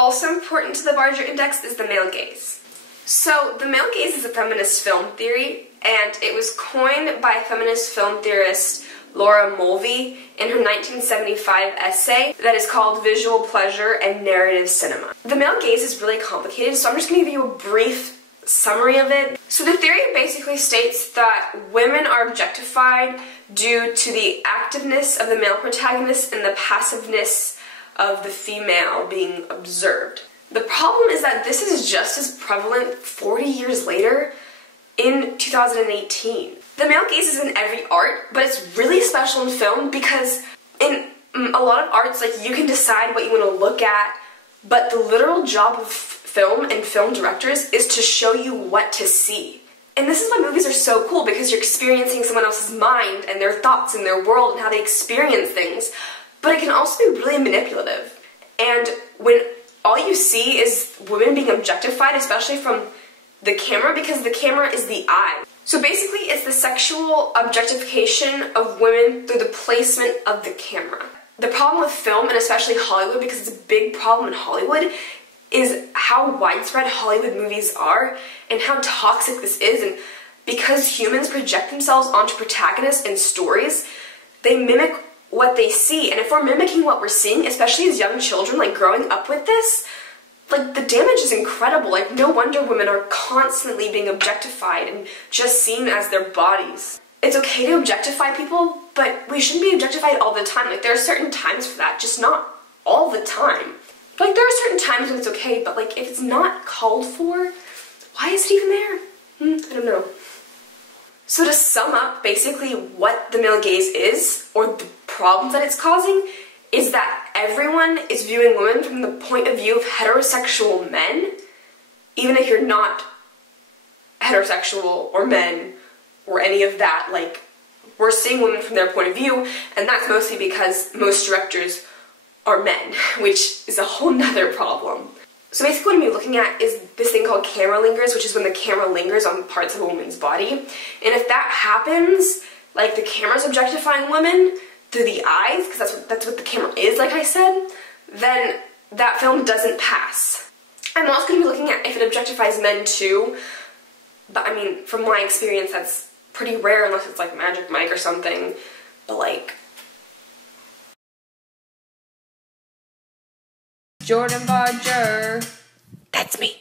Also important to the Barger Index is the male gaze. So the male gaze is a feminist film theory, and it was coined by feminist film theorist Laura Mulvey in her 1975 essay that is called Visual Pleasure and Narrative Cinema. The male gaze is really complicated, so I'm just going to give you a brief summary of it. So the theory basically states that women are objectified due to the activeness of the male protagonist and the passiveness of the female being observed. The problem is that this is just as prevalent 40 years later in 2018. The male gaze is in every art, but it's really special in film because in a lot of arts, like, you can decide what you want to look at, but the literal job of film and film directors is to show you what to see. And this is why movies are so cool, because you're experiencing someone else's mind and their thoughts and their world and how they experience things. But it can also be really manipulative. And when all you see is women being objectified, especially from the camera, because the camera is the eye. So basically it's the sexual objectification of women through the placement of the camera. The problem with film, and especially Hollywood, because it's a big problem in Hollywood, is how widespread Hollywood movies are and how toxic this is. And because humans project themselves onto protagonists and stories, they mimic what they see. And if we're mimicking what we're seeing, especially as young children, like growing up with this, like, the damage is incredible. Like, no wonder women are constantly being objectified and just seen as their bodies. It's okay to objectify people, but we shouldn't be objectified all the time. Like, there are certain times for that, just not all the time. Like, there are certain times when it's okay, but, like, if it's not called for, why is it even there? I don't know. So to sum up, basically what the male gaze is, or the problems that it's causing, is that everyone is viewing women from the point of view of heterosexual men, even if you're not heterosexual or men or any of that. Like, we're seeing women from their point of view, and that's mostly because most directors are men, which is a whole nother problem. So basically what I'm looking at is this thing called camera lingers, which is when the camera lingers on parts of a woman's body. And if that happens, like, the camera's objectifying women through the eyes, because that's what the camera is, like I said, then that film doesn't pass. I'm also going to be looking at if it objectifies men too, but I mean, from my experience, that's pretty rare unless it's like Magic Mike or something, but like... Jordan Barger. That's me.